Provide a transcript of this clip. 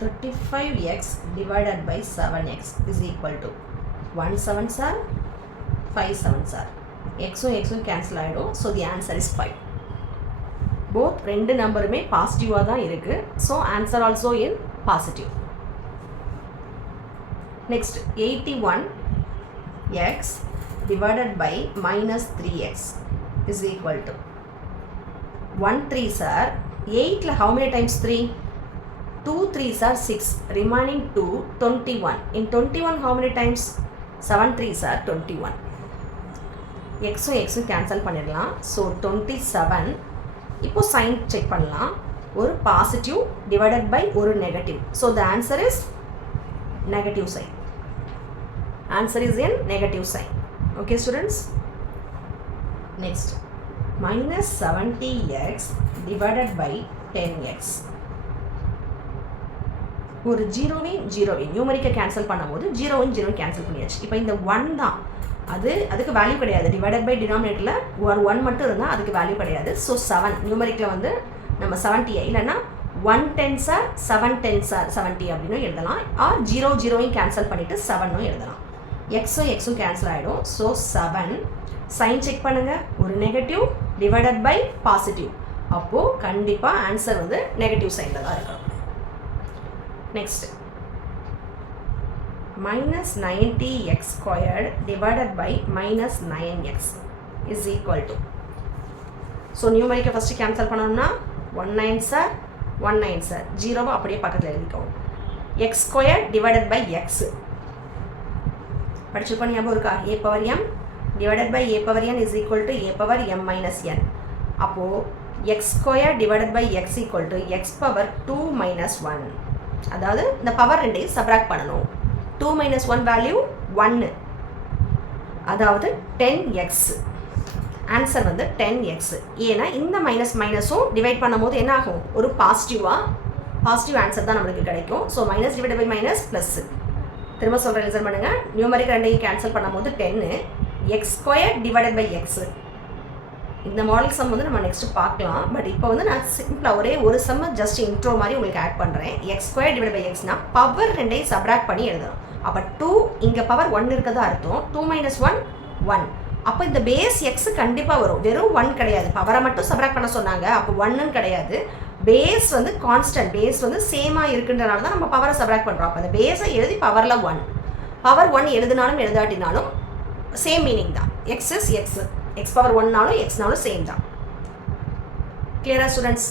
35x divided by 7x is equal to 1 7s are 5 7s are x cancel ஆயிடும். So the answer is 5. Both ரெண்டு நம்பருமே பாசிட்டிவாக தான் இருக்கு. So answer also in positive. Next 81x divided by minus 3x is equal to 1 3s are 8 how many times 3? 2 3s are 6, remaining 2 21. In 21 how many times? 7 3s are 21. x cancel பண்ணிடலாம். So 27. இப்போ sign check பண்ணலாம். ஒரு positive divided by ஒரு negative. So the answer is negative sign. Answer is in negative sign. Okay students? Next. Minus 70x divided by 10x. ஒரு ஜீரோவையும் நியூமரிக்கை cancel பண்ணும்போது ஜீரோவும் cancel பண்ணியாச்சு. இப்போ இந்த 1 தான் அதுக்கு வேல்யூ கிடையாது. டிவைடட் பை டினாமினேட்டரில் ஒரு 1 மட்டும் இருந்தால் அதுக்கு வேல்யூ கிடையாது. ஸோ 7 நியூமரிக்கில் வந்து நம்ம 70 இல்லைன்னா 1 10s are 7 10s are 70 அப்படின்னு எழுதலாம். ஆர் ஜீரோவையும் கேன்சல் பண்ணிவிட்டு 7னும் எழுதலாம். எக்ஸும் கேன்சல் ஆகிடும். ஸோ 7 சைன் செக் பண்ணுங்கள். ஒரு நெகட்டிவ் டிவைடட் பை பாசிட்டிவ், அப்போது கண்டிப்பாக ஆன்சர் வந்து நெகட்டிவ் சைனில் தான் இருக்கணும். Next minus 90x squared divided by minus 9x is equal to. So numeric first cancel பண்ணனும்னா 1 9s are 1 9s are 0 அப்படியே பக்கத்துல எழுதிக்கோங்க. x squared divided by x படிச்சிருப்போம் ஞாபகம் இருக்கா? a power m divided by a power n is equal to a power m minus n. அப்போ x squared divided by x equal to x power 2 minus 1. அதாவது இந்த power ரெண்டையும் subtract பண்ணணும். 2 minus 1 value 1, அதாவது 10x. Answer வந்து 10x. ஏன்னா இந்த மைனஸும் டிவைட் பண்ணும்போது என்ன ஆகும்? ஒரு பாசிட்டிவ் ஆன்சர் தான் நம்மளுக்கு கிடைக்கும். So minus divide by minus plus. திரும்ப சொல்கிறேன், லிசன் பண்ணுங்கள். நியூமரிக் ரெண்டையும் கேன்சல் பண்ணும்போது 10 x square divided by x. இந்த மாடல் சம் வந்து நம்ம நெக்ஸ்ட் பார்க்கலாம். பட் இப்போ வந்து நான் சிம்பிளாக ஒரே ஒரு சம்ம ஜஸ்ட் இன்ட்ரோ மாதிரி உங்களுக்கு ஆட் பண்ணுறேன். எக்ஸ் ஸ்கொயர் டிவைட் பை எக்ஸ்னால் பவர் ரெண்டையும் சப்ராக்ட் பண்ணி எழுதணும். அப்போ 2 இங்கே பவர் 1 இருக்கிறதா அர்த்தம். 2 minus 1 1. அப்போ இந்த பேஸ் எக்ஸ் கண்டிப்பாக வரும். வெறும் 1 கிடையாது, பவரை மட்டும் சப்ராக்ட் பண்ண சொன்னாங்க. அப்போ 1ன்னு கிடையாது. பேஸ் வந்து கான்ஸ்டன்ட், பேஸ் வந்து சேமாக இருக்குன்றனால தான் நம்ம பவரை சப்ராக்ட் பண்ணுறோம். அப்போ அந்த பேஸை எழுதி பவரில் 1, பவர் 1 எழுதினாலும் எழுதாட்டினாலும் சேம் மீனிங் தான். X is X, X power 1நாலும் எக்ஸ்னாலும் சேம் தான். கிளியரா ஸ்டூடெண்ட்ஸ்?